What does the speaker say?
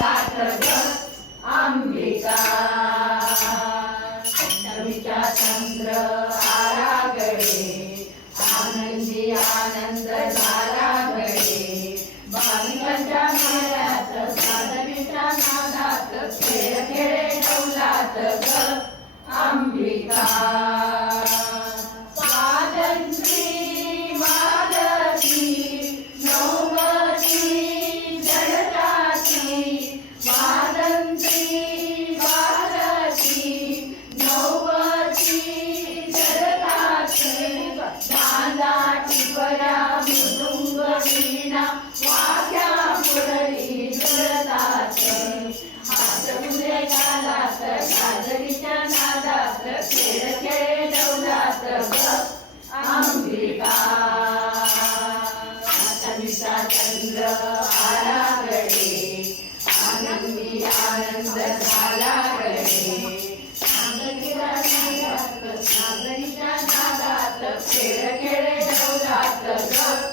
डौलात ग अंबिका अष्टमीचा चंद्र आरागडे आनंदी आनंद झाला गडे भाविकांच्या मेळ्यात साधवीच्या नादात खेळ खेळे डौलात ग अंबिका खेळ खेळे डौलात ग अंबिका अष्टमीचा चंद्र आरागडे आनंदी आनंद झाला गडे सागरीच्या नादात खेळ खेळे डौलात ग